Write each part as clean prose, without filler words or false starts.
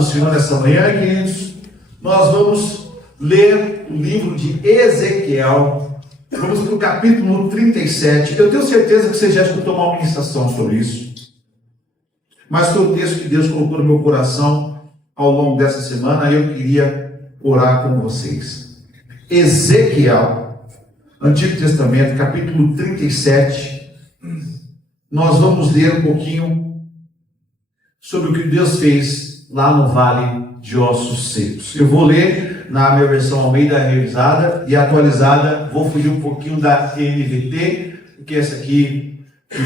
do Senhor nessa manhã, queridos, nós vamos ler o livro de Ezequiel. Vamos para o capítulo 37. Eu tenho certeza que você já escutou uma ministração sobre isso, mas foi o texto que Deus colocou no meu coração ao longo dessa semana e eu queria orar com vocês. Ezequiel, Antigo Testamento, capítulo 37. Nós vamos ler um pouquinho sobre o que Deus fez lá no Vale de Ossos Secos. Eu vou ler na minha versão Almeida revisada e atualizada. Vou fugir um pouquinho da NVT, porque essa aqui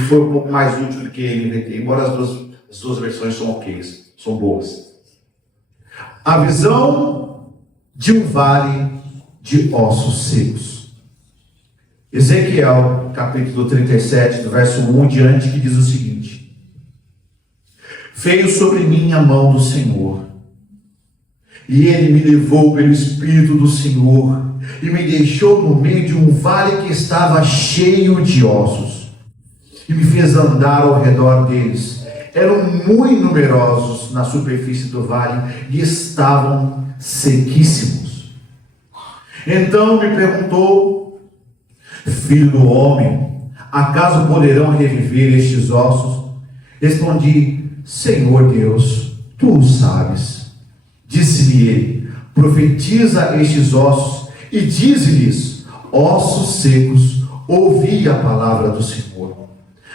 foi um pouco mais útil do que a NVT, embora as duas versões são ok, são boas. A visão de um vale de ossos secos. Ezequiel, capítulo 37, do verso 1 em diante, que diz o seguinte: Veio sobre mim a mão do Senhor, e ele me levou pelo Espírito do Senhor, e me deixou no meio de um vale que estava cheio de ossos, e me fez andar ao redor deles. Eram muito numerosos na superfície do vale, e estavam sequíssimos. Então me perguntou: Filho do homem, acaso poderão reviver estes ossos? Respondi: Senhor Deus, tu o sabes. Disse-me ele: profetiza estes ossos e dize-lhes: ossos secos, ouvi a palavra do Senhor.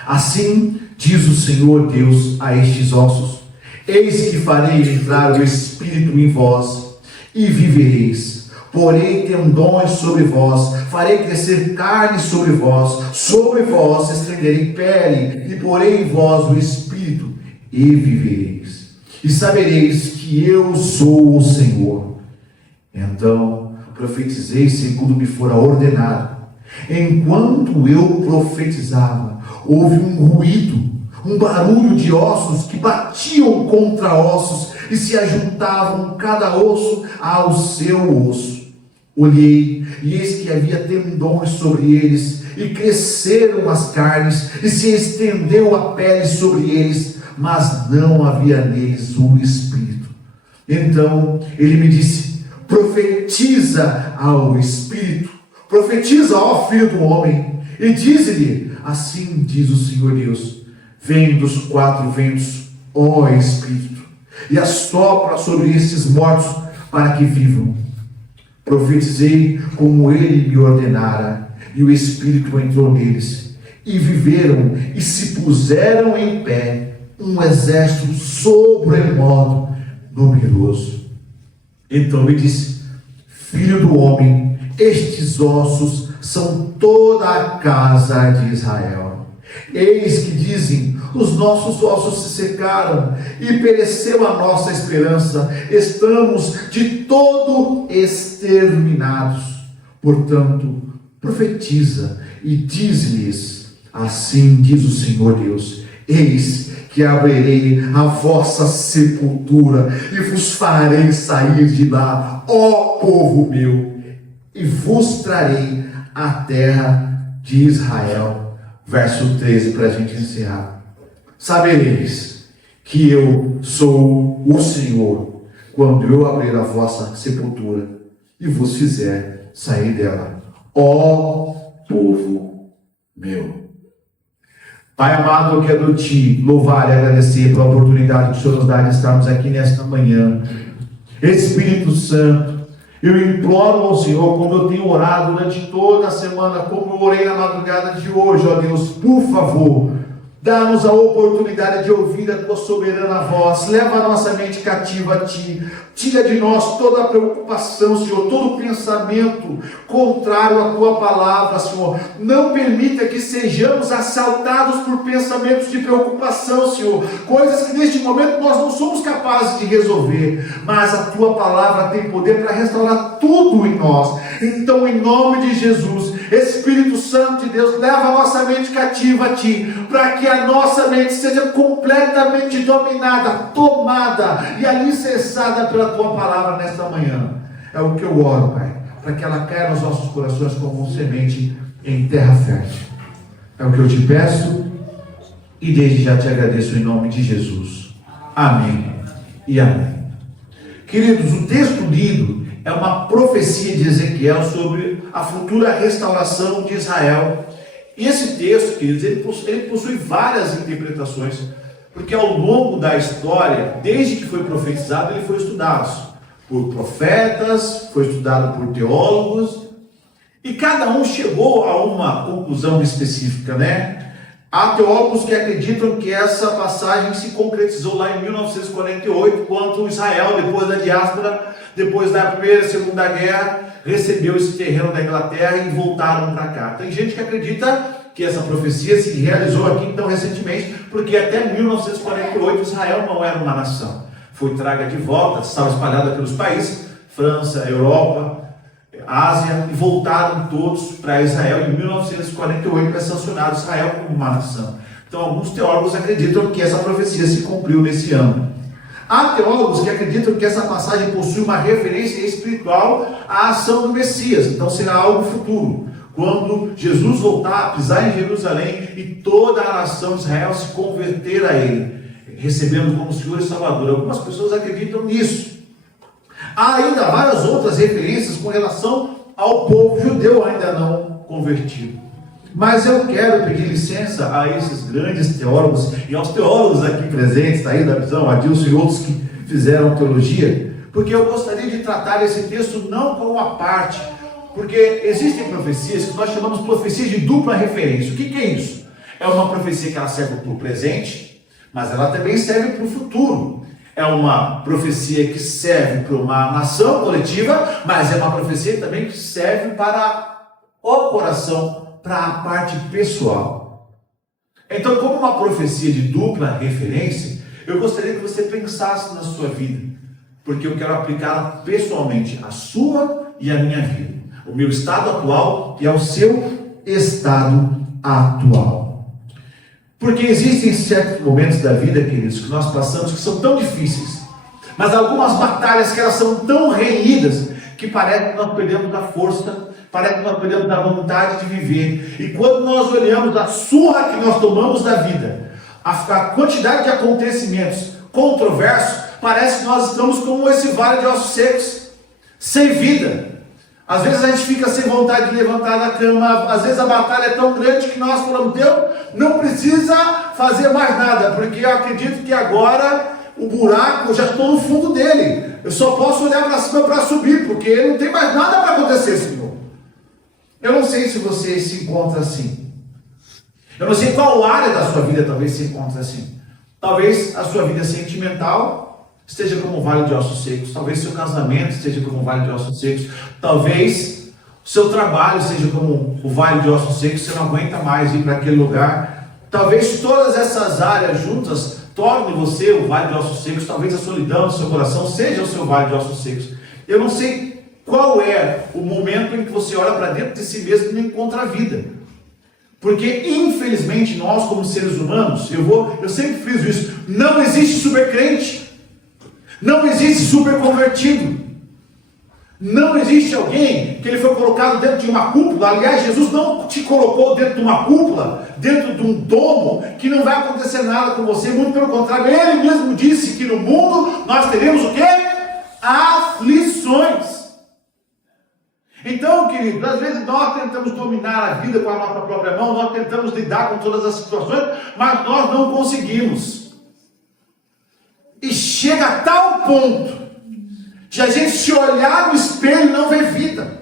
Assim diz o Senhor Deus a estes ossos: eis que farei entrar o Espírito em vós e vivereis. Porei tendões sobre vós, farei crescer carne sobre vós estenderei pele, e porei em vós o Espírito, e vivereis. E sabereis que eu sou o Senhor. Então profetizei segundo me fora ordenado. Enquanto eu profetizava, houve um ruído, um barulho de ossos que batiam contra ossos e se ajuntavam cada osso ao seu osso. Olhei, e eis que havia tendões sobre eles, e cresceram as carnes, e se estendeu a pele sobre eles, mas não havia neles o Espírito. Então ele me disse: profetiza ao Espírito, profetiza ao Filho do homem, e dize-lhe: assim diz o Senhor Deus, vem dos quatro ventos, ó Espírito, e assopra sobre estes mortos para que vivam. Profetizei como ele me ordenara, e o Espírito entrou neles, e viveram, e se puseram em pé, um exército sobremodo numeroso. Então me disse: filho do homem, estes ossos são toda a casa de Israel. Eis que dizem: os nossos ossos se secaram, e pereceu a nossa esperança, estamos de todo exterminados. Portanto, profetiza e diz-lhes: assim diz o Senhor Deus, eis que abrirei a vossa sepultura, e vos farei sair de lá, ó povo meu, e vos trarei a terra de Israel. Verso 13, para a gente encerrar. Sabereis que eu sou o Senhor, quando eu abrir a vossa sepultura e vos fizer sair dela, ó povo meu. Pai amado, eu quero te louvar e agradecer pela oportunidade que o Senhor nos dá de estarmos aqui nesta manhã. Espírito Santo, eu imploro ao Senhor, como eu tenho orado durante toda a semana, como eu orei na madrugada de hoje, ó Deus, por favor, dá-nos a oportunidade de ouvir a tua soberana voz, leva a nossa mente cativa a ti, tira de nós toda a preocupação, Senhor, todo pensamento contrário à tua palavra, Senhor. Não permita que sejamos assaltados por pensamentos de preocupação, Senhor, coisas que neste momento nós não somos capazes de resolver, mas a tua palavra tem poder para restaurar tudo em nós. Então, em nome de Jesus, Espírito Santo de Deus, leva a nossa mente cativa a ti, para que a nossa mente seja completamente dominada, tomada e alicerçada pela tua palavra nesta manhã. É o que eu oro, Pai, para que ela caia nos nossos corações como semente em terra fértil. É o que eu te peço e desde já te agradeço em nome de Jesus. Amém e amém. Queridos, o texto lido é uma profecia de Ezequiel sobre a futura restauração de Israel. E esse texto, queridos, ele possui várias interpretações, porque ao longo da história, desde que foi profetizado, ele foi estudado por profetas, foi estudado por teólogos, e cada um chegou a uma conclusão específica, né? Há teólogos que acreditam que essa passagem se concretizou lá em 1948, quando Israel, depois da diáspora, depois da Primeira e Segunda Guerra, recebeu esse terreno da Inglaterra e voltaram para cá. Tem gente que acredita que essa profecia se realizou aqui tão recentemente, porque até 1948 Israel não era uma nação. Foi traga de volta, estava espalhada pelos países, França, Europa, Ásia, e voltaram todos para Israel em 1948 para sancionar Israel como uma nação. Então alguns teólogos acreditam que essa profecia se cumpriu nesse ano. Há teólogos que acreditam que essa passagem possui uma referência espiritual à ação do Messias, então será algo futuro, quando Jesus voltar a pisar em Jerusalém e toda a nação de Israel se converter a Ele, recebendo como Senhor e Salvador. Algumas pessoas acreditam nisso. Há ainda várias outras referências com relação ao povo judeu ainda não convertido. Mas eu quero pedir licença a esses grandes teólogos e aos teólogos aqui presentes, aí da visão, Adilson e outros que fizeram teologia, porque eu gostaria de tratar esse texto não como uma parte, porque existem profecias que nós chamamos de profecias de dupla referência. O que é isso? É uma profecia que ela serve para o presente, mas ela também serve para o futuro. É uma profecia que serve para uma nação coletiva, mas é uma profecia também que serve para o coração, para a parte pessoal. Então, como uma profecia de dupla referência, eu gostaria que você pensasse na sua vida, porque eu quero aplicá-la pessoalmente, a sua e a minha vida, o meu estado atual e ao seu estado atual. Porque existem certos momentos da vida, queridos, que nós passamos que são tão difíceis, mas algumas batalhas que elas são tão renhidas, que parece que nós perdemos a força, parece que nós perdemos a vontade de viver. E quando nós olhamos a surra que nós tomamos da vida, a quantidade de acontecimentos controversos, parece que nós estamos como esse vale de ossos secos, sem vida. Às vezes a gente fica sem vontade de levantar da cama, às vezes a batalha é tão grande que nós falamos, Deus, não precisa fazer mais nada, porque eu acredito que agora o buraco, eu já estou no fundo dele, eu só posso olhar para cima para subir, porque não tem mais nada para acontecer, Senhor. Eu não sei se você se encontra assim, eu não sei qual área da sua vida talvez se encontre assim. Talvez a sua vida sentimental esteja como um vale de ossos secos, talvez seu casamento esteja como um vale de ossos secos, talvez o seu trabalho seja como o vale de ossos secos, você não aguenta mais ir para aquele lugar, talvez todas essas áreas juntas tornem você o vale de ossos secos, talvez a solidão do seu coração seja o seu vale de ossos secos. Eu não sei qual é o momento em que você olha para dentro de si mesmo e não encontra a vida, porque infelizmente nós como seres humanos, eu sempre friso isso, não existe super crente, não existe super convertido. Não existe alguém que ele foi colocado dentro de uma cúpula. Aliás, Jesus não te colocou dentro de uma cúpula, dentro de um domo, que não vai acontecer nada com você. Muito pelo contrário, ele mesmo disse que no mundo nós teremos o quê? Aflições. Então, queridos, às vezes nós tentamos dominar a vida com a nossa própria mão, nós tentamos lidar com todas as situações, mas nós não conseguimos. E chega a tal ponto de a gente se olhar no espelho e não ver vida,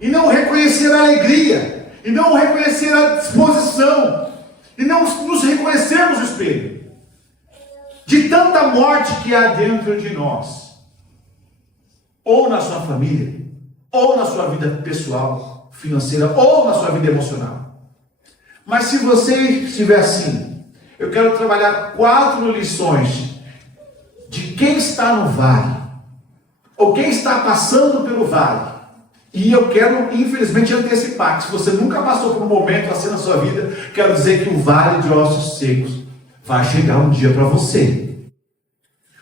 e não reconhecer a alegria, e não reconhecer a disposição, e não nos reconhecermos no espelho, de tanta morte que há dentro de nós, ou na sua família, ou na sua vida pessoal, financeira, ou na sua vida emocional. Mas se você estiver assim, eu quero trabalhar 4 lições de quem está no vale, ou quem está passando pelo vale. E eu quero, infelizmente, antecipar que se você nunca passou por um momento assim na sua vida, quero dizer que o vale de ossos secos vai chegar um dia para você.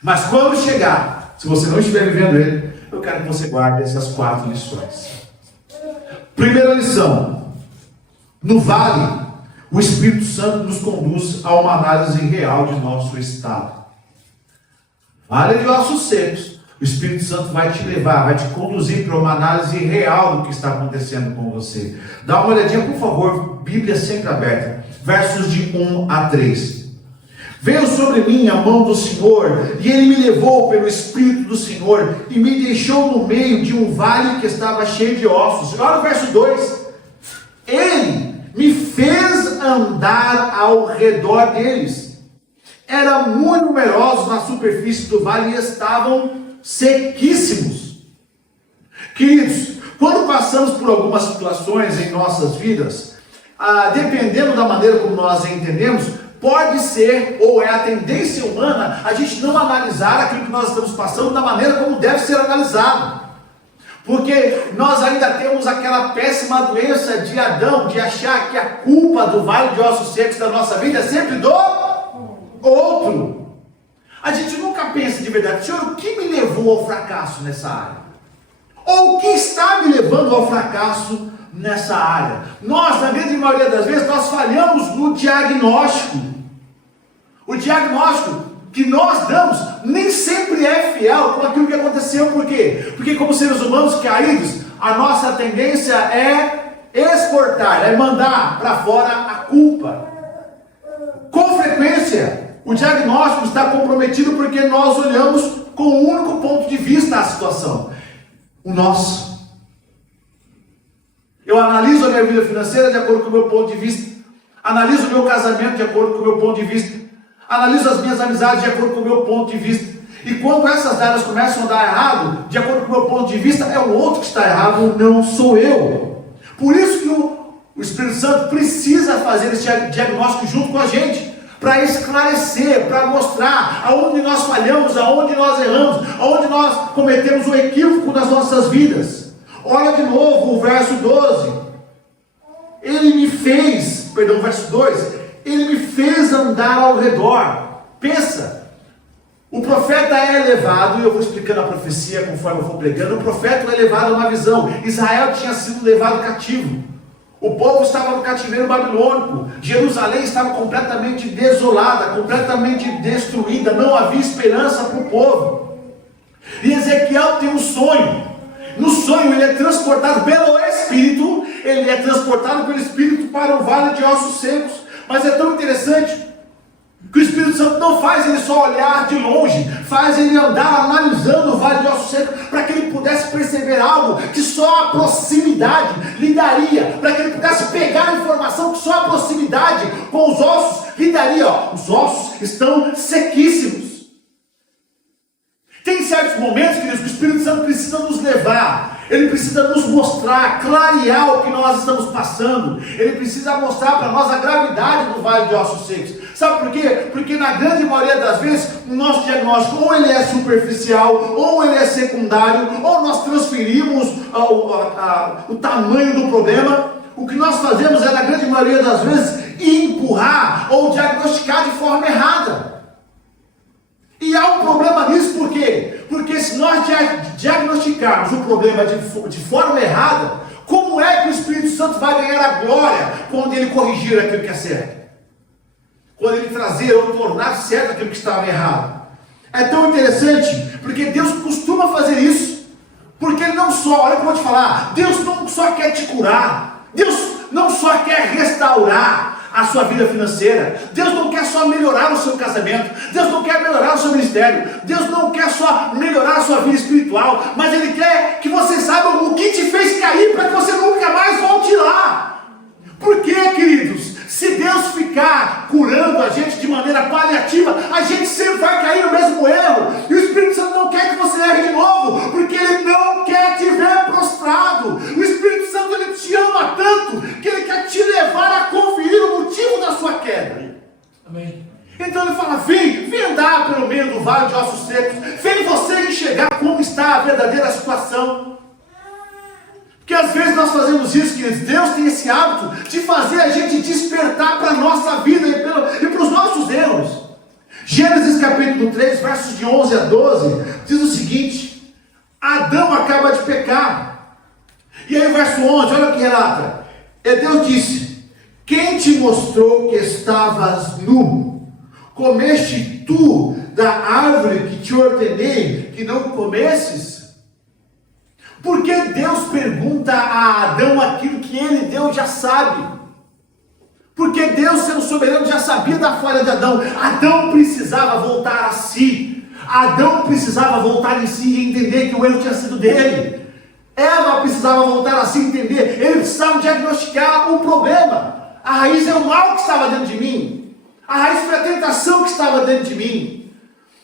Mas quando chegar, se você não estiver vivendo ele, eu quero que você guarde essas 4 lições. Primeira lição: no vale, o Espírito Santo nos conduz a uma análise real de nosso estado. Vale de ossos secos, O Espírito Santo vai te levar, vai te conduzir para uma análise real do que está acontecendo com você. Dá uma olhadinha, por favor, Bíblia sempre aberta. Versos de 1 a 3. Veio sobre mim a mão do Senhor, e Ele me levou pelo Espírito do Senhor, e me deixou no meio de um vale que estava cheio de ossos. Olha o verso 2. Ele me fez andar ao redor deles. Eram muito numerosos na superfície do vale e estavam sequíssimos. Queridos, quando passamos por algumas situações em nossas vidas, dependendo da maneira como nós entendemos, pode ser, ou é a tendência humana, a gente não analisar aquilo que nós estamos passando da maneira como deve ser analisado. Porque nós ainda temos aquela péssima doença de Adão, de achar que a culpa do vale de ossos secos da nossa vida é sempre do outro. A gente nunca pensa de verdade, Senhor, o que me levou ao fracasso nessa área? Ou o que está me levando ao fracasso nessa área? Nós, na grande maioria das vezes, nós falhamos no diagnóstico. O diagnóstico que nós damos nem sempre é fiel com aquilo que aconteceu. Por quê? Porque como seres humanos caídos, a nossa tendência é exportar, é mandar para fora a culpa. Com frequência, o diagnóstico está comprometido porque nós olhamos com um único ponto de vista a situação. O nosso. Eu analiso a minha vida financeira de acordo com o meu ponto de vista. Analiso o meu casamento de acordo com o meu ponto de vista. Analiso as minhas amizades de acordo com o meu ponto de vista. E quando essas áreas começam a dar errado, de acordo com o meu ponto de vista, é o outro que está errado, não sou eu. Por isso que o Espírito Santo precisa fazer esse diagnóstico junto com a gente, para esclarecer, para mostrar aonde nós falhamos, aonde nós erramos, aonde nós cometemos o equívoco nas nossas vidas. Olha de novo o verso 12. Ele me fez, verso 2, ele me fez andar ao redor. Pensa, o profeta é elevado, e eu vou explicando a profecia conforme eu for pregando. O profeta é elevado a uma visão. Israel tinha sido levado cativo. O povo estava no cativeiro babilônico. Jerusalém estava completamente desolada, completamente destruída. Não havia esperança para o povo. E Ezequiel tem um sonho. No sonho ele é transportado pelo Espírito. Ele é transportado pelo Espírito para o vale de ossos secos. Mas é tão interessante que o Espírito Santo não faz ele só olhar de longe, faz ele andar analisando o vale de ossos secos, para que ele pudesse perceber algo que só a proximidade lhe daria, para que ele pudesse pegar a informação que só a proximidade com os ossos lhe daria. Os ossos estão sequíssimos. Tem certos momentos, queridos, que o Espírito Santo precisa nos levar, ele precisa nos mostrar, clarear o que nós estamos passando, ele precisa mostrar para nós a gravidade do vale de ossos secos. Sabe por quê? Porque na grande maioria das vezes, o nosso diagnóstico ou ele é superficial, ou ele é secundário, ou nós transferimos o tamanho do problema. O que nós fazemos é, na grande maioria das vezes, empurrar ou diagnosticar de forma errada. E há um problema nisso, por quê? Porque se nós diagnosticarmos o problema de forma errada, como é que o Espírito Santo vai ganhar a glória quando ele corrigir aquilo que é certo? Quando ele trazer ou tornar certo aquilo que estava errado? É tão interessante, porque Deus costuma fazer isso. Porque Ele não só, olha o que eu vou te falar, Deus não só quer te curar, Deus não só quer restaurar a sua vida financeira, Deus não quer só melhorar o seu casamento, Deus não quer melhorar o seu ministério, Deus não quer só melhorar a sua vida espiritual, mas Ele quer que você saiba o que te fez cair, para que você nunca mais volte lá. Por quê, queridos? Se Deus ficar curando a gente de maneira paliativa, a gente sempre vai cair no mesmo erro, e o Espírito Santo não quer que você erre de novo, porque Ele não quer te ver prostrado. O Espírito Santo, Ele te ama tanto, que Ele quer te levar a conferir o motivo da sua queda. Amém. Então Ele fala, vem andar pelo meio do vale de ossos secos, vem você enxergar como está a verdadeira situação. Porque às vezes nós fazemos isso, queridos. Deus tem esse hábito de fazer a gente despertar para a nossa vida e para os nossos erros. Gênesis capítulo 3, versos de 11 a 12, diz o seguinte: Adão acaba de pecar. E aí o verso 11, olha o que relata. Deus disse: quem te mostrou que estavas nu? Comeste tu da árvore que te ordenei que não comesses? Por que Deus pergunta a Adão aquilo que Deus já sabe? Porque Deus, sendo soberano, já sabia da falha de Adão. Adão precisava voltar a si. Adão precisava voltar em si e entender que o erro tinha sido dele. Eva precisava voltar a si e entender. Ele precisava diagnosticar um problema. A raiz é o mal que estava dentro de mim. A raiz foi a tentação que estava dentro de mim.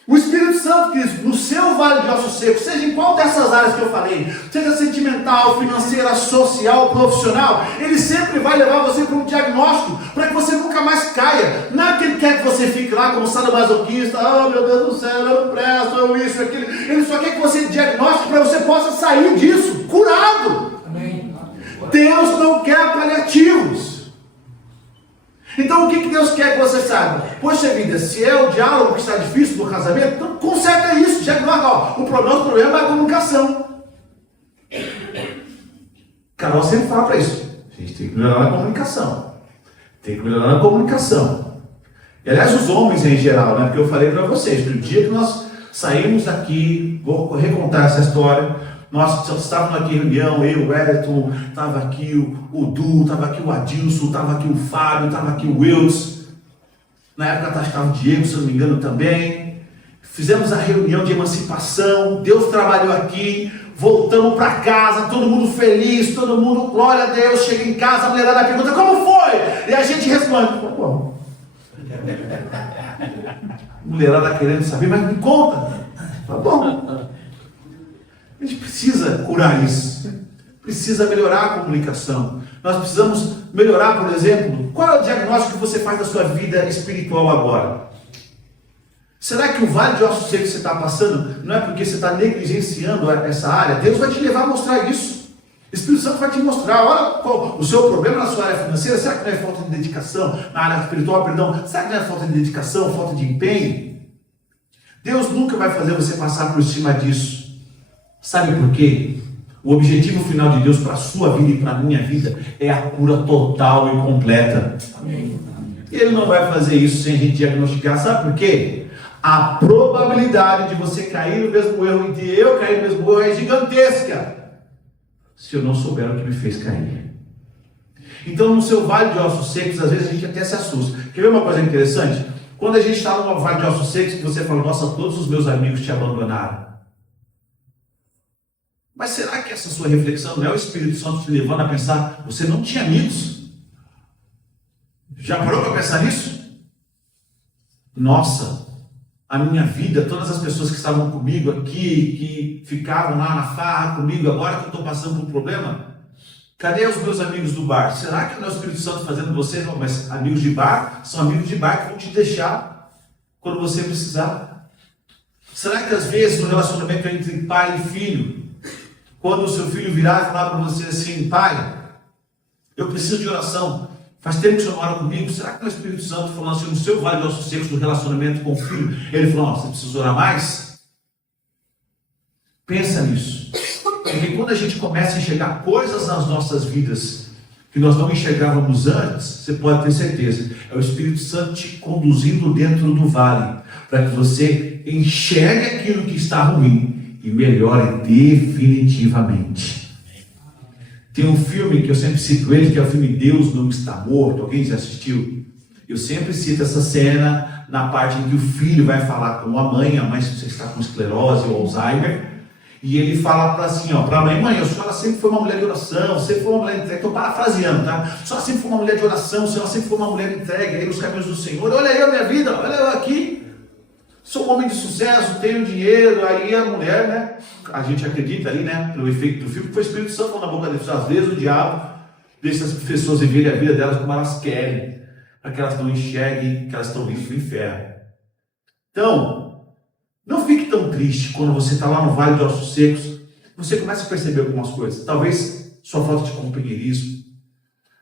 O Espírito Santo, queridos, no seu vale de ossos secos, seja em qual dessas áreas que eu falei, seja sentimental, financeira, social, profissional, ele sempre vai levar você para um diagnóstico, para que você nunca mais caia. Não é que ele quer que você fique lá como sadomasoquista, oh meu Deus do céu, eu não presto, eu isso, aquilo. Ele só quer que você diagnostique para que você possa sair disso, curado. Amém. Deus não quer paliativos. Então o que Deus quer que você saiba? Poxa vida, se é o diálogo que está difícil no casamento, então conserta isso, diagnóstico. O problema é a comunicação. Carol sempre fala para isso. A gente tem que melhorar na comunicação. Tem que melhorar na comunicação. E aliás, os homens em geral, né? Porque eu falei para vocês, que o dia que nós saímos daqui, vou recontar essa história. Nós estávamos aqui em reunião, eu, o Wellington, estava aqui o Du, estava aqui o Adilson, estava aqui o Fábio, estava aqui o Wilds. Na época estava o Diego, se eu não me engano, também. Fizemos a reunião de emancipação, Deus trabalhou aqui, voltamos para casa, todo mundo feliz, todo mundo, glória a Deus, chega em casa, a mulherada pergunta, como foi? E a gente responde, tá bom. Mulherada querendo saber, mas me conta. Tá bom. A gente precisa curar isso. Precisa melhorar a comunicação. Nós precisamos melhorar, por exemplo, qual é o diagnóstico que você faz da sua vida espiritual agora? Será que o vale de ossos secos que você está passando não é porque você está negligenciando essa área? Deus vai te levar a mostrar isso. O Espírito Santo vai te mostrar, olha qual o seu problema na sua área financeira. Será que não é falta de dedicação? Na área espiritual, perdão. Será que não é falta de dedicação, falta de empenho? Deus nunca vai fazer você passar por cima disso. Sabe por quê? O objetivo final de Deus para a sua vida e para a minha vida é a cura total e completa. Amém. Ele não vai fazer isso sem a gente diagnosticar. Sabe por quê? A probabilidade de você cair no mesmo erro e de eu cair no mesmo erro é gigantesca, se eu não souber o que me fez cair. Então, no seu vale de ossos secos, às vezes a gente até se assusta. Quer ver uma coisa interessante? Quando a gente está no vale de ossos secos, que você fala, nossa, todos os meus amigos te abandonaram. Mas será que essa sua reflexão não é o Espírito Santo te levando a pensar, você não tinha amigos? Já parou para pensar nisso? Nossa, a minha vida, todas as pessoas que estavam comigo aqui, que ficavam lá na farra comigo, agora que eu estou passando por um problema, cadê os meus amigos do bar? Será que não é o Espírito Santo fazendo você? Não, mas amigos de bar são amigos de bar que vão te deixar quando você precisar. Será que às vezes no relacionamento entre pai e filho, quando o seu filho virar e falar para você assim, pai, eu preciso de oração, faz tempo que você não ora comigo, será que não é o Espírito Santo falando assim, no seu vale de ossos secos do relacionamento com o filho, ele falou, você precisa orar mais? Pensa nisso, porque quando a gente começa a enxergar coisas nas nossas vidas que nós não enxergávamos antes, você pode ter certeza, é o Espírito Santo te conduzindo dentro do vale, para que você enxergue aquilo que está ruim, e melhore definitivamente. Tem um filme que eu sempre cito ele, que é o filme Deus Não Está Morto. Alguém já assistiu? Eu sempre cito essa cena na parte em que o filho vai falar com a mãe se você está com esclerose ou Alzheimer, e ele fala para assim, para a mãe, a senhora sempre foi uma mulher de oração, sempre foi uma mulher entregue, estou parafraseando, tá? A senhora sempre foi uma mulher de oração, a senhora sempre foi uma mulher entregue aí nos caminhos do Senhor, olha aí a minha vida, olha eu aqui, sou um homem de sucesso, tenho dinheiro. Aí a mulher, né? A gente acredita ali, né? Pelo efeito do filme, que foi o Espírito Santo na boca deles. Às vezes o diabo deixa as pessoas viverem a vida delas como elas querem, para que elas não enxerguem que elas estão indo para o inferno. Então, não fique tão triste quando você está lá no vale de ossos secos. Você começa a perceber algumas coisas. Talvez sua falta de companheirismo,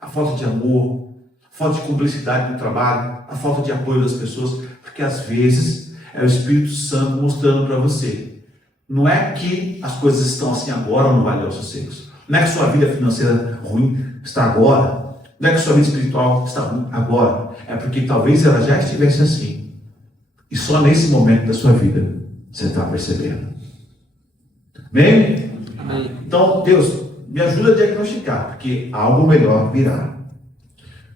a falta de amor, a falta de cumplicidade no trabalho, a falta de apoio das pessoas, porque às vezes é o Espírito Santo mostrando para você. Não é que as coisas estão assim agora no vale de ossos secos. Não é que sua vida financeira ruim está agora. Não é que sua vida espiritual está ruim agora. É porque talvez ela já estivesse assim. E só nesse momento da sua vida você está percebendo. Amém? Amém. Então, Deus, me ajuda a diagnosticar, porque algo melhor virá.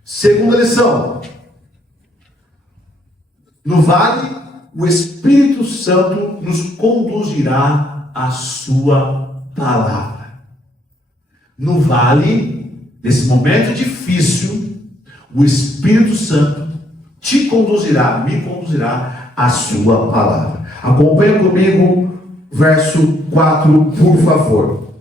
Segunda lição. No vale, o Espírito Santo nos conduzirá à sua palavra. No vale, nesse momento difícil, o Espírito Santo te conduzirá, me conduzirá à sua palavra. Acompanha comigo, verso 4, por favor.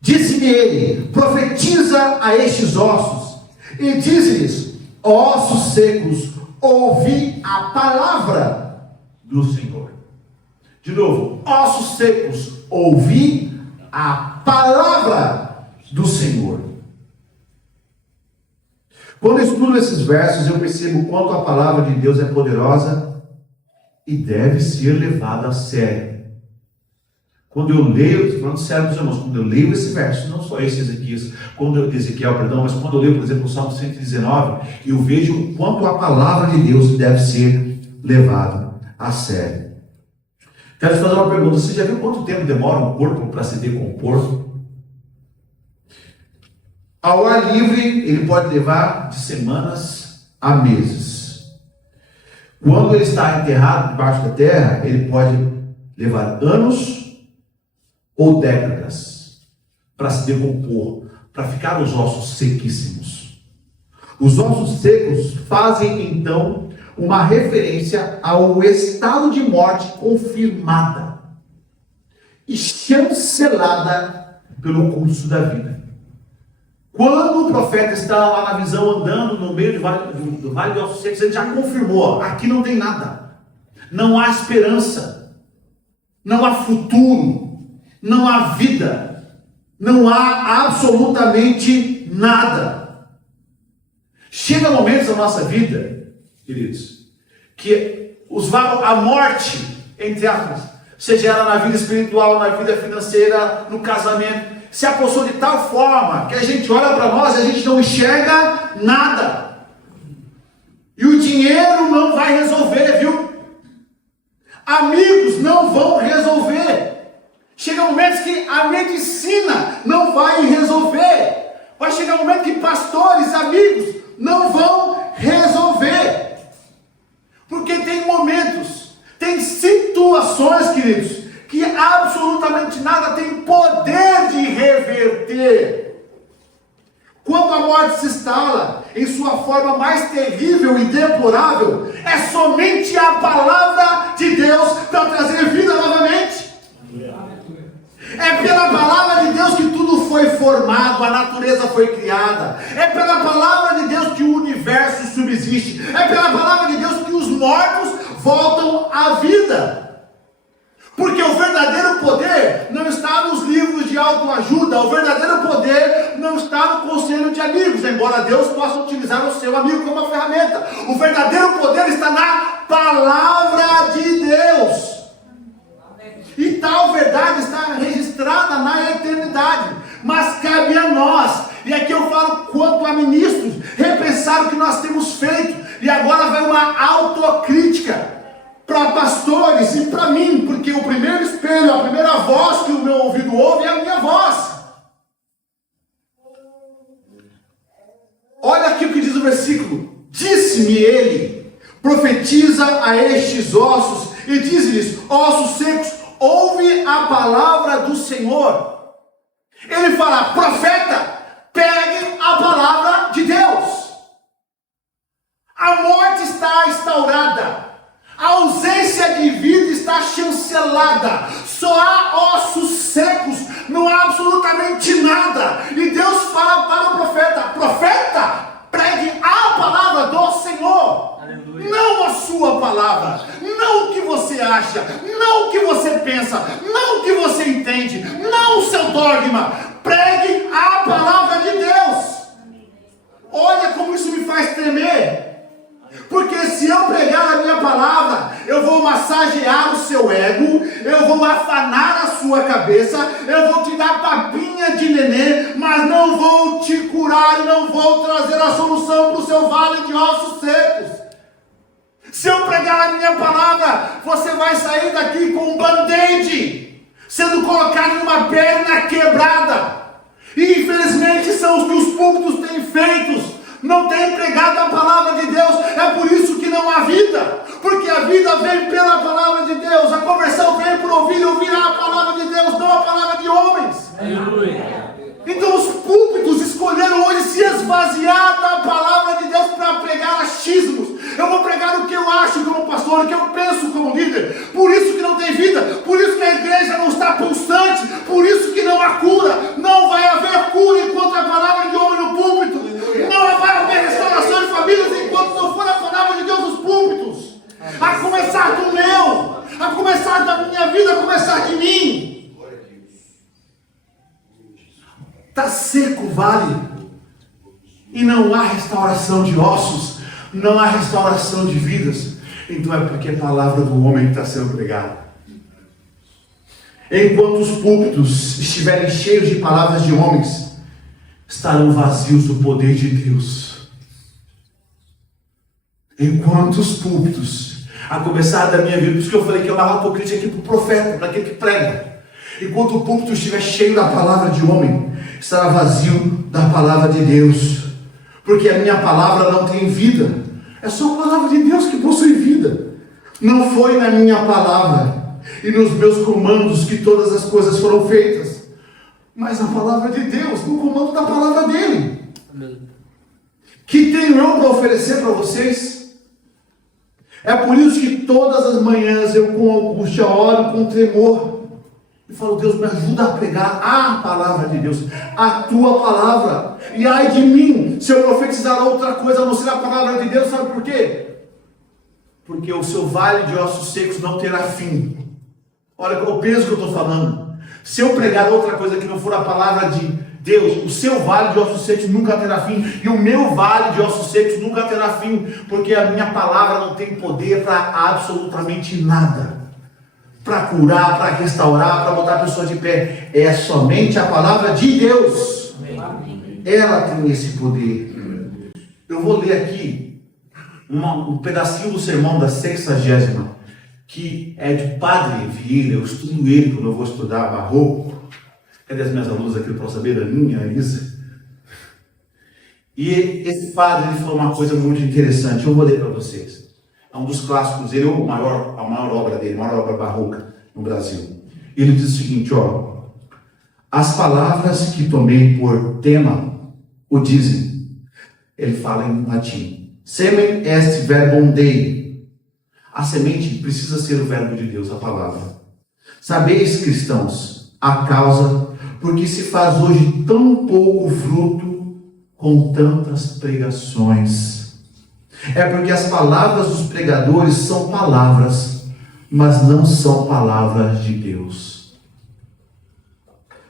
Disse-me ele: profetiza a estes ossos, e diz-lhes: ossos secos, ouvi a palavra do Senhor. De novo, ossos secos, ouvi a palavra do Senhor. Quando eu estudo esses versos, eu percebo quanto a palavra de Deus é poderosa e deve ser levada a sério. Quando eu leio, falando sério, meus irmãos, quando eu leio esse verso, não só esse Ezequiel, mas quando eu leio, por exemplo, o Salmo 119, eu vejo o quanto a palavra de Deus deve ser levada a sério. Quero te fazer uma pergunta: você já viu quanto tempo demora um corpo para se decompor? Ao ar livre, ele pode levar de semanas a meses. Quando ele está enterrado debaixo da terra, ele pode levar anos ou décadas para se decompor, para ficar os ossos sequíssimos. Os ossos secos fazem então uma referência ao estado de morte confirmada e chancelada pelo curso da vida. Quando o profeta está lá na visão andando no meio do vale de ossos secos, ele já confirmou: aqui não tem nada, não há esperança, não há futuro, não há vida, não há absolutamente nada. Chega momentos na nossa vida, queridos, que a morte, entre aspas, seja ela na vida espiritual, na vida financeira, no casamento, se apossou de tal forma que a gente olha para nós e a gente não enxerga nada. E o dinheiro não vai resolver, viu? Amigos não vão resolver. Chega momentos que a medicina não vai resolver. Vai chegar um momento que pastores, amigos, não vão resolver. Porque tem momentos, tem situações, queridos, que absolutamente nada tem poder de reverter. Quando a morte se instala em sua forma mais terrível e deplorável, é somente a palavra de Deus para trazer vida novamente. É pela palavra de Deus que tudo foi formado, a natureza foi criada. É pela palavra de Deus que o universo subsiste. É pela palavra de Deus que os mortos voltam à vida. Porque o verdadeiro poder não está nos livros de autoajuda, o verdadeiro poder não está no conselho de amigos, embora Deus possa utilizar o seu amigo como uma ferramenta. O verdadeiro poder está na palavra de Deus. E tal verdade está registrada na eternidade. Mas cabe a nós, e aqui eu falo quanto a ministros, repensar o que nós temos feito. E agora vai uma autocrítica para pastores e para mim, porque o primeiro espelho, a primeira voz que o meu ouvido ouve é a minha voz. Olha aqui o que diz o versículo: disse-me ele, profetiza a estes ossos, e diz-lhes: ossos secos, ouve a palavra do Senhor. Ele fala: profeta, pegue a palavra de Deus. A morte está instaurada, a ausência de vida está chancelada, só há ossos secos, não há absolutamente nada. E Deus fala para o profeta: profeta, pregue a palavra do Senhor. Aleluia. Não a sua palavra, não o que você acha, não o que você pensa, não o que você entende, não o seu dogma. Pregue a palavra de Deus. Olha como isso me faz tremer. Porque se eu pregar a minha palavra, eu vou massagear o seu ego, eu vou afanar a sua cabeça, eu vou te dar papinha de nenê, mas não vou te curar e não vou trazer a solução para o seu vale de ossos secos. Se eu pregar a minha palavra, você vai sair daqui com um band-aid, sendo colocado em uma perna quebrada. E infelizmente são os que os púlpitos têm feito. Não têm pregado a palavra de Deus. É por isso que não há vida. Porque a vida vem pela palavra de Deus. A conversão vem por ouvir e ouvir a palavra de Deus, não a palavra de homens. Aleluia. Então os púlpitos escolheram hoje se esvaziar da palavra de Deus para pregar achismos. Eu vou pregar o que eu acho como pastor, o que eu penso como líder. Por isso que não tem vida, por isso que a igreja não está pulsante, por isso que não há cura. Não vai haver cura enquanto a palavra de homem no púlpito. Não vai haver restauração de famílias enquanto não for a palavra de Deus nos púlpitos. A começar do meu, a começar da minha vida, a começar de mim. Está seco o vale, e não há restauração de ossos, não há restauração de vidas. Então é porque a palavra do homem está sendo pregada. Enquanto os púlpitos estiverem cheios de palavras de homens, estarão vazios do poder de Deus. Enquanto os púlpitos, a começar da minha vida, por isso que eu falei que eu dava autocrítica aqui para o profeta, para aquele que prega. Enquanto o púlpito estiver cheio da palavra de homem, estará vazio da palavra de Deus. Porque a minha palavra não tem vida. É só a palavra de Deus que possui vida. Não foi na minha palavra e nos meus comandos que todas as coisas foram feitas, mas a palavra de Deus, no comando da palavra dele. Que tenho eu para oferecer para vocês? É por isso que todas as manhãs eu com angústia oro com tremor. E falo, Deus, me ajuda a pregar a palavra de Deus, a tua palavra. E ai de mim, se eu profetizar outra coisa a não ser a palavra de Deus, sabe por quê? Porque o seu vale de ossos secos não terá fim. Olha o peso que eu estou falando. Se eu pregar outra coisa que não for a palavra de Deus, o seu vale de ossos secos nunca terá fim. E o meu vale de ossos secos nunca terá fim. Porque a minha palavra não tem poder para absolutamente nada. Para curar, para restaurar, para botar a pessoa de pé. É somente a palavra de Deus. Amém. Ela tem esse poder. Eu vou ler aqui um pedacinho do sermão da 60ª, que é de Padre Vieira. Eu estudo ele quando eu vou estudar barroco. Cadê as minhas alunas aqui para saber? A minha, a Elisa. E esse padre ele falou uma coisa muito interessante. Eu vou ler para vocês. É um dos clássicos, ele é a maior obra dele, a maior obra barroca no Brasil. Ele diz o seguinte, ó: as palavras que tomei por tema o dizem. Ele fala em latim. Semen est verbum Dei. A semente precisa ser o verbo de Deus, a palavra. Sabeis, cristãos, a causa porque se faz hoje tão pouco fruto com tantas pregações. É porque as palavras dos pregadores são palavras, mas não são palavras de Deus.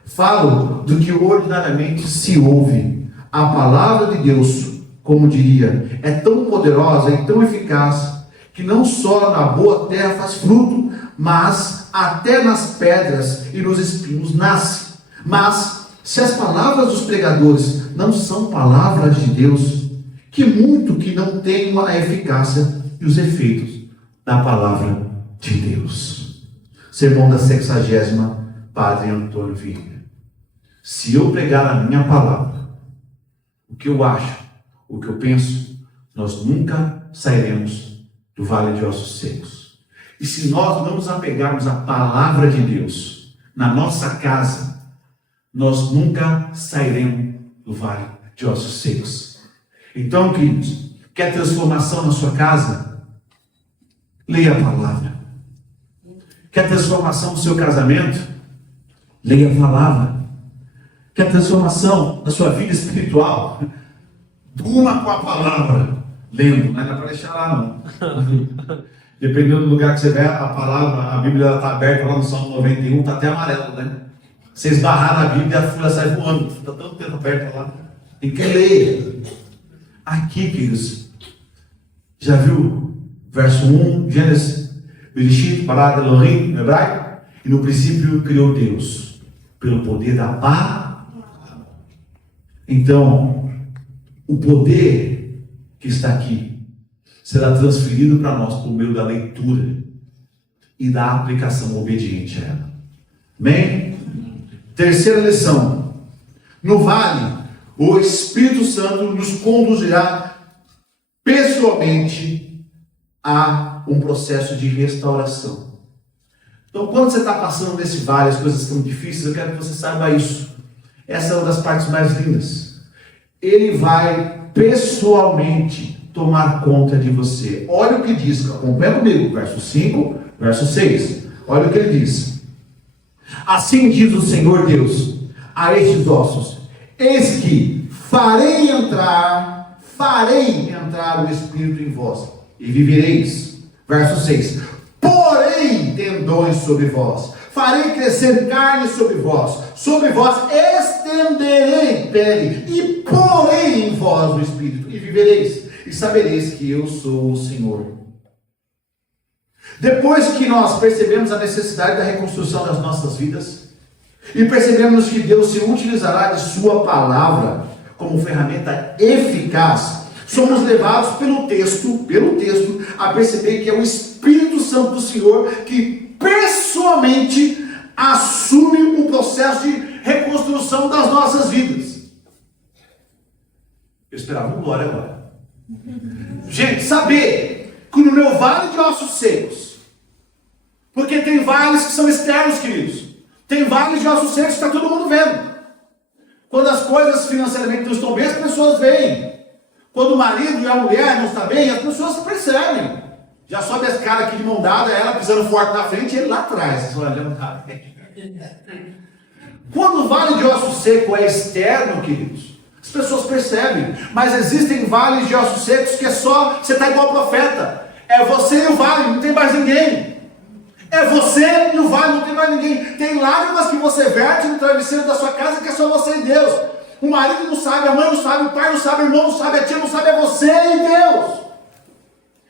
Falo do que ordinariamente se ouve. A palavra de Deus, como diria, é tão poderosa e tão eficaz, que não só na boa terra faz fruto, mas até nas pedras e nos espinhos nasce. Mas, se as palavras dos pregadores não são palavras de Deus, que muito que não tenham a eficácia e os efeitos da palavra de Deus. Sermão da 60ª, Padre Antônio Vieira. Se eu pregar a minha palavra, o que eu acho, o que eu penso, nós nunca sairemos do vale de ossos secos. E se nós não nos apegarmos à palavra de Deus na nossa casa, nós nunca sairemos do vale de ossos secos. Então, queridos, quer transformação na sua casa? Leia a palavra. Quer transformação no seu casamento? Leia a palavra. Quer transformação na sua vida espiritual? Durma com a palavra. Lendo, não é para deixar lá não. Dependendo do lugar que você vai, a palavra, a Bíblia está aberta lá no Salmo 91, está até amarelo, né? Você esbarrar na Bíblia, a folha sai voando. Está tanto tempo aberta lá. Tem que ler. Aqui, queridos, já viu? Verso 1, Gênesis, Bereshit, Pará Elohim, no hebraico. E no princípio criou Deus, pelo poder da palavra. Então, o poder que está aqui será transferido para nós por meio da leitura e da aplicação obediente a ela. Amém? Terceira lição. No vale, o Espírito Santo nos conduzirá pessoalmente a um processo de restauração. Então, quando você está passando nesse vale, as coisas estão difíceis, eu quero que você saiba isso. Essa é uma das partes mais lindas. Ele vai pessoalmente tomar conta de você. Olha o que diz, acompanha comigo, verso 5, verso 6. Olha o que ele diz. Assim diz o Senhor Deus a estes ossos: eis que farei entrar o Espírito em vós, e vivereis. Verso 6. Porém tendões sobre vós, farei crescer carne sobre vós estenderei pele, e porei em vós o Espírito, e vivereis, e sabereis que eu sou o Senhor. Depois que nós percebemos a necessidade da reconstrução das nossas vidas, e percebemos que Deus se utilizará de sua palavra como ferramenta eficaz, somos levados pelo texto, a perceber que é o Espírito Santo do Senhor que pessoalmente assume o processo de reconstrução das nossas vidas. Eu esperava um glória agora. Gente, saber que no meu vale de ossos secos, porque tem vales que são externos, queridos, tem vales de ossos secos que está todo mundo vendo. Quando as coisas financeiramente não estão bem, as pessoas veem. Quando o marido e a mulher não estão bem, as pessoas percebem. Já sobe a escada aqui de mão dada, ela pisando forte na frente e ele lá atrás. Quando o vale de osso seco é externo, queridos, as pessoas percebem. Mas existem vales de ossos secos que é só, você está igual profeta. É você e o vale, não tem mais ninguém. É você e o vale, não tem mais ninguém. Tem lágrimas que você verte no travesseiro da sua casa que é só você e Deus. O marido não sabe, a mãe não sabe, o pai não sabe, o irmão não sabe, a tia não sabe, é você e Deus.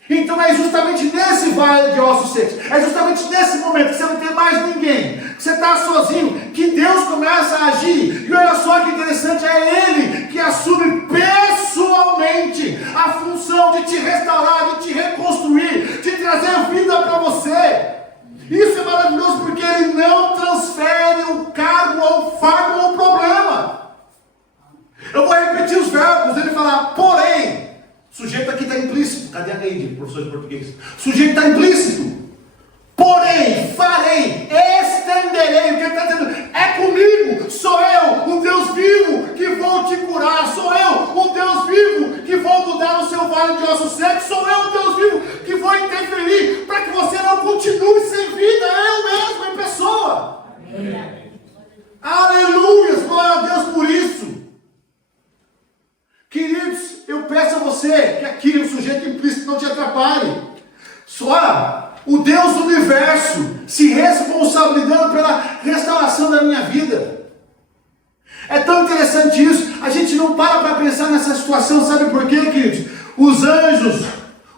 Então é justamente nesse vale de ossos secos, é justamente nesse momento que você não tem mais ninguém, que você está sozinho, que Deus começa a agir. E olha só que interessante, é Ele que assume pessoalmente a função de te restaurar, de te reconstruir, de trazer vida para você. Isso é maravilhoso porque Ele não transfere o cargo ou o fardo ou o problema. Eu vou repetir os verbos, ele fala, porém. Sujeito aqui está implícito. Cadê a Neide, professor de português? Sujeito está implícito. Porém, farei, estenderei. O que ele está dizendo? É comigo. Sou eu, o Deus vivo, que vou te curar. Sou eu, o Deus vivo, que vou mudar o seu vale de ossos secos. Sou eu, o Deus vivo, que vou interferir para que você não continue sem vida. Eu mesmo, em pessoa. Amém. Aleluia. Glória a Deus por isso. Queridos, eu peço a você que aqui o sujeito implícito não te atrapalhe. Só o Deus do universo se responsabilizando pela restauração da minha vida. É tão interessante isso. A gente não para pensar nessa situação. Sabe por quê, queridos? Os anjos,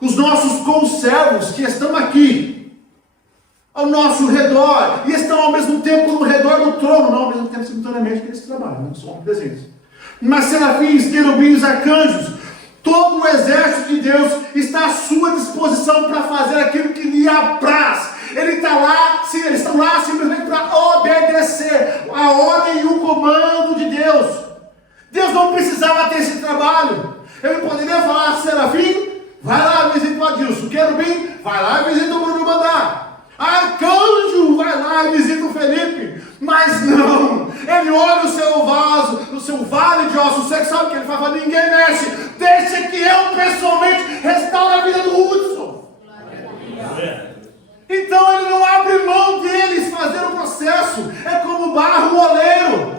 os nossos conservos que estão aqui ao nosso redor e estão ao mesmo tempo no redor do trono, não ao mesmo tempo simultaneamente que eles trabalham, não são presentes. Mas serafins, querubins, arcanjos, todo o exército de Deus está à sua disposição para fazer aquilo que lhe apraz. Eles estão lá simplesmente para obedecer a ordem e o comando de Deus. Deus não precisava ter esse trabalho. Ele poderia falar, serafim, vai lá visita o Adilson. Querubim, vai lá e visita o Bruno Mandar. Arcanjo, vai lá e visita o Felipe. Mas não, ele olha o seu vaso, o seu vale de ossos secos, sabe o que ele fala? Ninguém mexe, deixa que eu pessoalmente restaure a vida do Hudson. Então ele não abre mão deles fazer o processo. É como barro oleiro.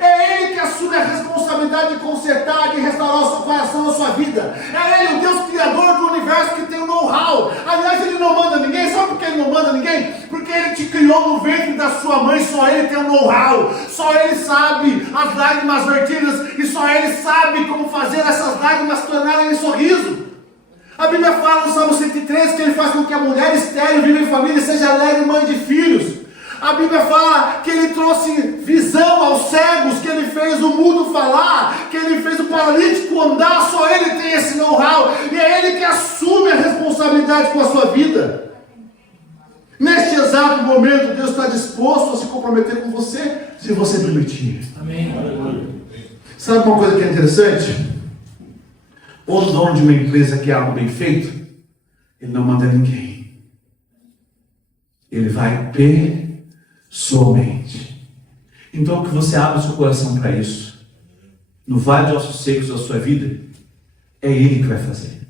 É Ele que assume a responsabilidade de consertar, de restaurar o seu coração, a sua vida. É Ele, o Deus Criador do universo, que tem o know-how. Aliás, Ele não manda ninguém. Sabe por que Ele não manda ninguém? Porque Ele te criou no ventre da sua mãe. Só Ele tem o know-how. Só Ele sabe as lágrimas vertidas. E só Ele sabe como fazer essas lágrimas tornarem em sorriso. A Bíblia fala no Salmo 103 que Ele faz com que a mulher estéril viva em família e seja alegre mãe de filhos. A Bíblia fala que Ele trouxe visão aos cegos, que Ele fez o mudo falar, que Ele fez o paralítico andar. Só Ele tem esse know-how. E é Ele que assume a responsabilidade com a sua vida. Neste exato momento, Deus está disposto a se comprometer com você, se você permitir. Amém. Sabe uma coisa que é interessante? O dono de uma empresa que é algo bem feito, ele não manda ninguém. Ele vai pessoalmente. Então, que você abra o seu coração para isso. No vale de ossos secos da sua vida, é Ele que vai fazer.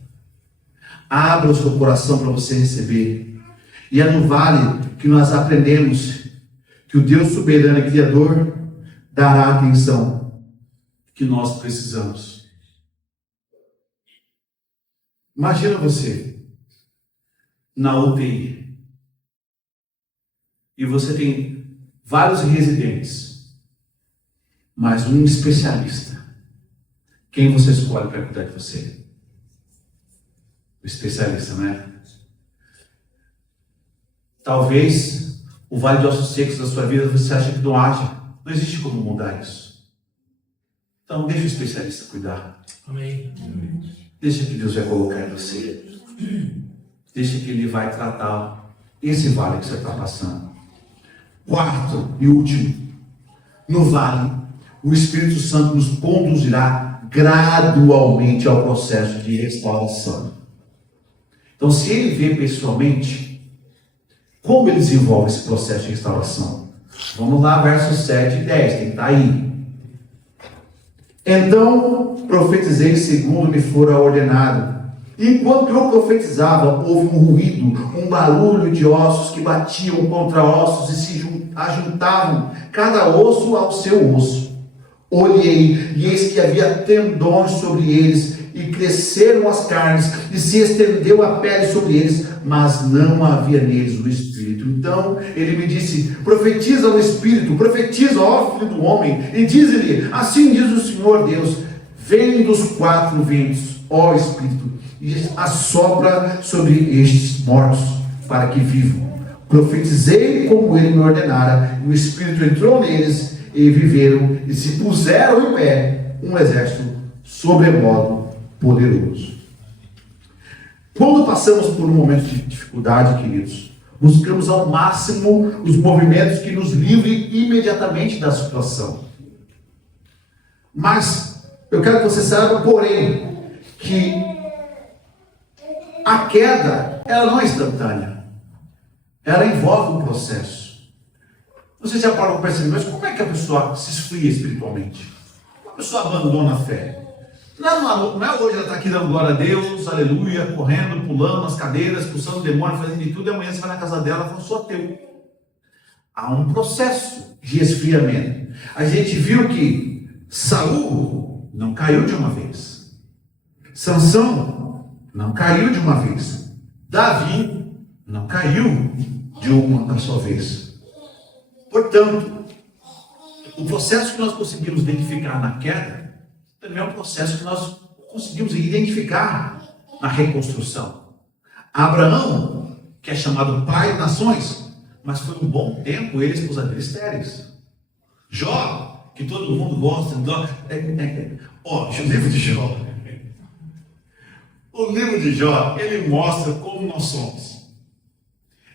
Abra o seu coração para você receber. E é no vale que nós aprendemos que o Deus soberano e Criador dará a atenção que nós precisamos. Imagina você na UTI e você tem vários residentes, mas um especialista. Quem você escolhe para cuidar de você? O especialista, né? Talvez o vale de ossos secos da sua vida você acha que não haja. Não existe como mudar isso. Então deixa o especialista cuidar. Amém. Deixa que Deus vai colocar em você. Deixa que Ele vai tratar esse vale que você está passando. Quarto e último. No vale, o Espírito Santo nos conduzirá gradualmente ao processo de restauração. Então, se Ele vê pessoalmente, como Ele desenvolve esse processo de restauração? Vamos lá, versos 7 e 10, tem que estar aí. Então, profetizei segundo me fora ordenado. Enquanto eu profetizava, houve um ruído, um barulho de ossos que batiam contra ossos e se ajuntavam, cada osso ao seu osso. Olhei, e eis que havia tendões sobre eles, e cresceram as carnes, e se estendeu a pele sobre eles, mas não havia neles o Espírito. Então ele me disse: profetiza o Espírito, profetiza, ó filho do homem, e diz-lhe: assim diz o Senhor Deus, vem dos quatro ventos, ó Espírito, e assopra sobre estes mortos, para que vivam. Profetizei como ele me ordenara, e o Espírito entrou neles, e viveram, e se puseram em pé um exército sobremodo poderoso. Quando passamos por um momento de dificuldade, queridos, buscamos ao máximo os movimentos que nos livrem imediatamente da situação. Mas eu quero que você saiba, porém, que a queda, ela não é instantânea. Ela envolve um processo. Você já parou para perceber, mas como é que a pessoa se esfria espiritualmente? Como a pessoa abandona a fé? Não é hoje ela está aqui dando glória a Deus, aleluia, correndo, pulando nas cadeiras, expulsando o demônio, fazendo de tudo, e amanhã você vai na casa dela e fala: sou ateu. Há um processo de esfriamento. A gente viu que Saul não caiu de uma vez. Sansão não caiu de uma vez. Davi não caiu de uma só vez. Portanto, o processo que nós conseguimos identificar na queda também é um processo que nós conseguimos identificar na reconstrução. Abraão, que é chamado pai de nações, mas foi um bom tempo ele e a esposa dele estéreis. Jó, que todo mundo gosta, o livro de Jó. O livro de Jó, ele mostra como nós somos.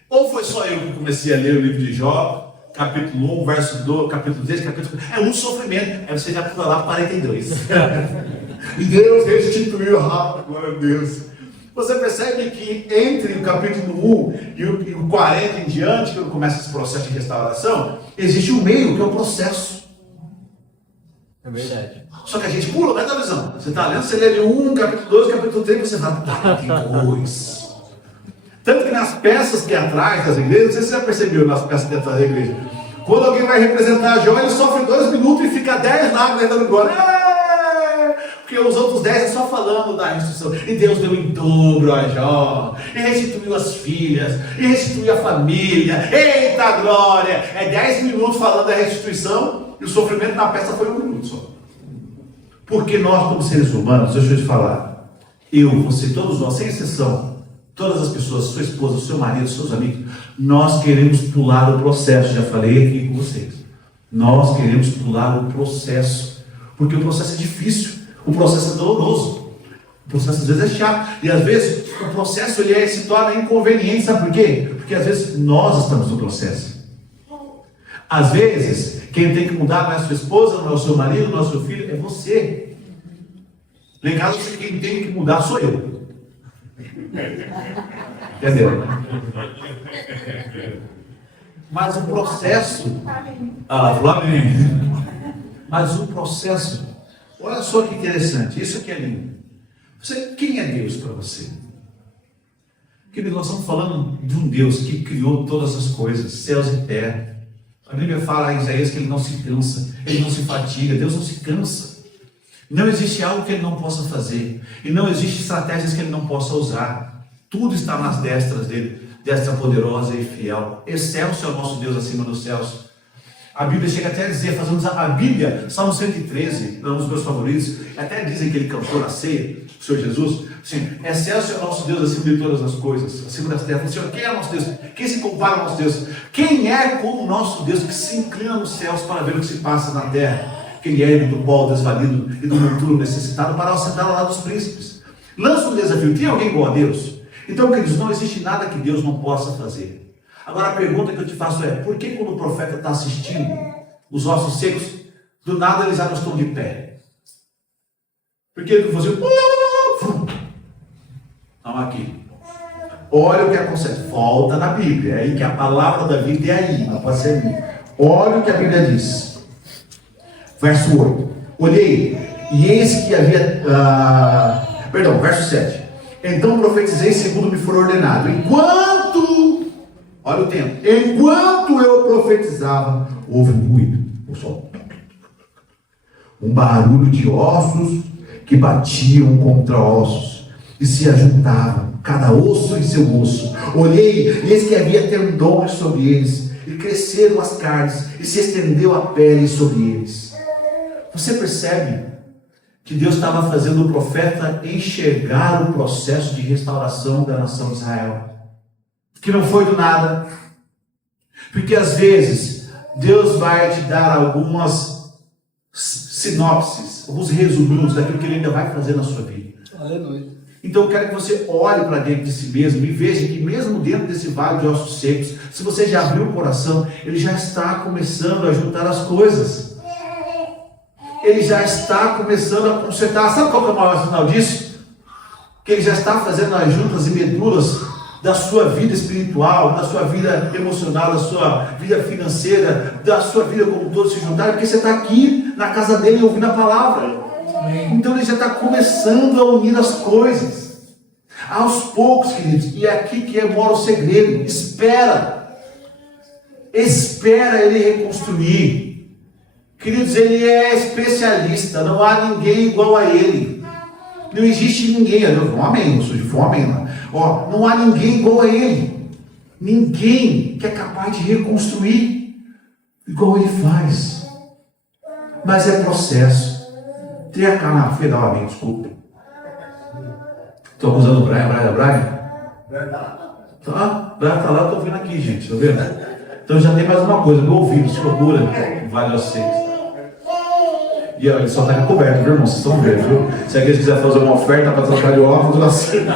Ou foi só eu que comecei a ler o livro de Jó, capítulo 1, verso 2, capítulo 3, capítulo 4, é um sofrimento, aí você já pula lá para 42. E Deus restituiu rápido, glória a Deus. Você percebe que entre o capítulo 1 e o 40 em diante, quando começa esse processo de restauração, existe um meio, que é o processo. É verdade. Só que a gente pula, vai dar visão. Você está lendo, você lê 1, capítulo 2, capítulo 3, você vai para 42. Tanto que nas peças que é atrás das igrejas, não sei se você já percebeu nas peças que é atrás da igreja, quando alguém vai representar Jó, ele sofre 2 minutos e fica 10 lá dando glória. Porque os outros 10 é só falando da restituição. E Deus deu em dobro a Jó, e restituiu as filhas, e restituiu a família. Eita glória! É 10 minutos falando da restituição, e o sofrimento na peça foi 1 minuto só. Porque nós, como seres humanos, deixa eu te falar, eu, você, todos nós, sem exceção, todas as pessoas, sua esposa, seu marido, seus amigos, nós queremos pular o processo. Já falei aqui com vocês. Nós queremos pular o processo, porque o processo é difícil, o processo é doloroso. O processo às vezes é chato. E às vezes o processo se torna inconveniente. Sabe por quê? Porque às vezes nós estamos no processo. Às vezes, quem tem que mudar não é a sua esposa, não é o seu marido, não é o seu filho, é você. Legal, quem tem que mudar sou eu. Entendeu? Mas o processo. Mas o processo. Olha só que interessante. Isso aqui é lindo. Quem é Deus para você? Porque nós estamos falando de um Deus que criou todas as coisas, céus e terra. A Bíblia fala em Isaías que ele não se cansa, ele não se fatiga. Deus não se cansa. Não existe algo que ele não possa fazer. E não existe estratégias que ele não possa usar. Tudo está nas destras dele, destra poderosa e fiel. Excelso é o nosso Deus acima dos céus. A Bíblia chega até a dizer, a Bíblia, Salmo 113, um dos meus favoritos, até dizem que ele cantou na ceia, o Senhor Jesus, assim, excelso é o nosso Deus acima de todas as coisas, acima das terras. Senhor, quem é o nosso Deus? Quem se compara ao nosso Deus? Quem é como o nosso Deus que se inclina nos céus para ver o que se passa na terra? Quem ergue do pó desvalido e do monturo necessitado para assentar lá dos príncipes. Lança um desafio, tem alguém igual a Deus? Então, queridos, não existe nada que Deus não possa fazer. Agora a pergunta que eu te faço é, por que quando o profeta está assistindo os ossos secos, do nada eles já não estão de pé? Porque ele fazia não, aqui. Olha o que acontece. Volta na Bíblia. É aí que a palavra da vida é aí. Não pode ser minha. Olha o que a Bíblia diz. Verso 8. Olhei, e eis que havia... verso 7. Então profetizei segundo me for ordenado. Olha o tempo. Enquanto eu profetizava, houve um ruído. Um barulho de ossos que batiam contra ossos e se ajuntavam, cada osso em seu osso. Olhei, e eis que havia tendões sobre eles, e cresceram as carnes, e se estendeu a pele sobre eles. Você percebe que Deus estava fazendo o profeta enxergar o processo de restauração da nação de Israel? Que não foi do nada. Porque às vezes Deus vai te dar algumas sinopses, alguns resuminhos daquilo que Ele ainda vai fazer na sua vida. Aleluia. Então eu quero que você olhe para dentro de si mesmo e veja que mesmo dentro desse vale de ossos secos, se você já abriu o coração, Ele já está começando a juntar as coisas. Ele já está começando a consertar. Sabe qual é o maior sinal disso? Que Ele já está fazendo as juntas e medulas da sua vida espiritual, da sua vida emocional, da sua vida financeira, da sua vida como todos se juntarem, porque você está aqui na casa dele ouvindo a palavra. Então Ele já está começando a unir as coisas. Aos poucos, queridos, e é aqui que mora o segredo. Espera Ele reconstruir. Queridos, Ele é especialista, não há ninguém igual a Ele. Não existe ninguém, amém, não há ninguém igual a Ele. Ninguém que é capaz de reconstruir igual Ele faz. Mas é processo. Tem a calma, finalmente, desculpa. Estou acusando o Brian. Tá lá, estou ouvindo aqui, gente, tá vendo? Então já tem mais uma coisa, meu ouvido, se procura, vale a vocês. E ele só está coberto, viu, irmão? Vocês estão vendo, viu? Se alguém quiser fazer uma oferta para trocar de óculos, eu aceito.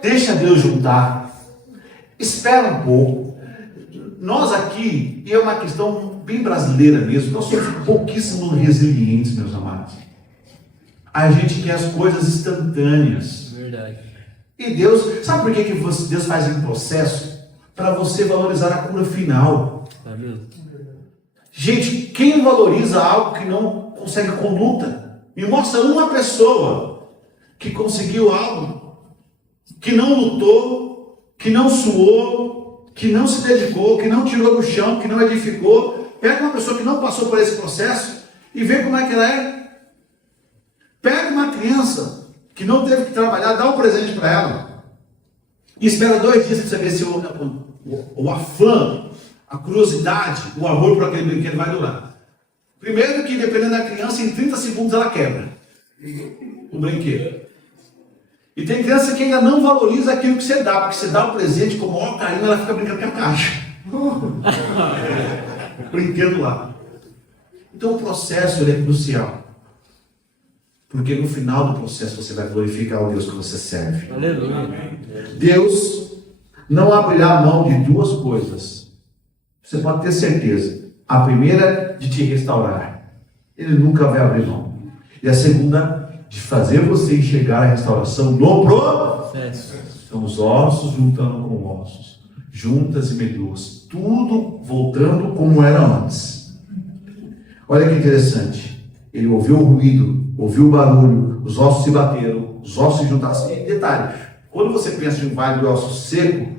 Deixa Deus juntar. Espera um pouco. Nós aqui, e é uma questão bem brasileira mesmo, nós somos pouquíssimo resilientes, meus amados. A gente quer as coisas instantâneas. Verdade. E Deus, sabe por que Deus faz um processo? Para você valorizar a cura final. É mesmo? Gente, quem valoriza algo que não consegue com luta? Me mostra uma pessoa que conseguiu algo, que não lutou, que não suou, que não se dedicou, que não tirou do chão, que não edificou. Pega uma pessoa que não passou por esse processo e vê como é que ela é. Pega uma criança que não teve que trabalhar, dá um presente para ela. E espera 2 dias para você ver se o afã, a curiosidade, o amor por aquele brinquedo vai durar. Primeiro que, dependendo da criança, em 30 segundos ela quebra o brinquedo. E tem criança que ainda não valoriza aquilo que você dá, porque você dá o presente com o maior carinho, ela fica brincando com a caixa. O brinquedo lá. Então o processo é crucial. Porque no final do processo você vai glorificar o Deus que você serve. Aleluia. Deus não abrirá mão de duas coisas. Você pode ter certeza. A primeira, de te restaurar. Ele nunca vai abrir mão. E a segunda, de fazer você enxergar a restauração no processo. São os ossos juntando com ossos. Juntas e medulas. Tudo voltando como era antes. Olha que interessante. Ele ouviu o ruído, ouviu o barulho, os ossos se bateram, os ossos se juntaram. E detalhe, quando você pensa em vale do osso seco,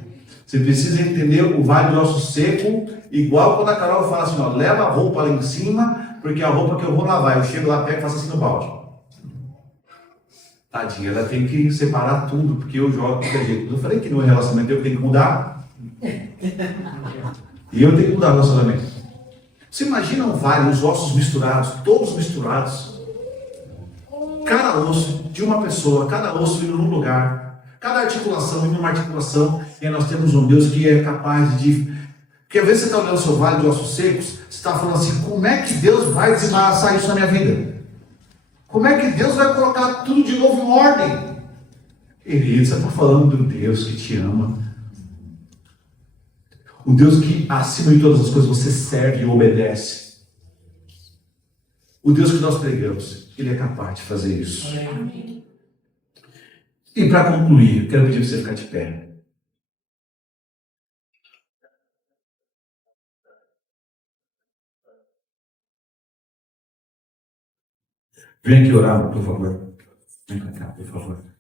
você precisa entender o vale do osso seco, igual quando a Carol fala assim, ó, leva a roupa lá em cima, porque a roupa que eu vou lavar, eu chego lá, pego e faço assim no balde. Tadinha, ela tem que separar tudo, porque eu jogo de qualquer jeito. Eu falei que no relacionamento eu tenho que mudar. E eu tenho que mudar o relacionamento. Você imagina um vale, os ossos misturados, todos misturados. Cada osso de uma pessoa, cada osso indo num lugar, cada articulação indo numa articulação. E nós temos um Deus que é capaz de... Porque às vezes você está olhando o seu vale de ossos secos, você está falando assim, como é que Deus vai desembaraçar isso na minha vida? Como é que Deus vai colocar tudo de novo em ordem? Querido, você está falando do Deus que te ama. O Deus que, acima de todas as coisas, você serve e obedece. O Deus que nós pregamos, Ele é capaz de fazer isso. Amém. E para concluir, quero pedir para você ficar de pé. Vem aqui orar, por favor. Vem cá, por favor.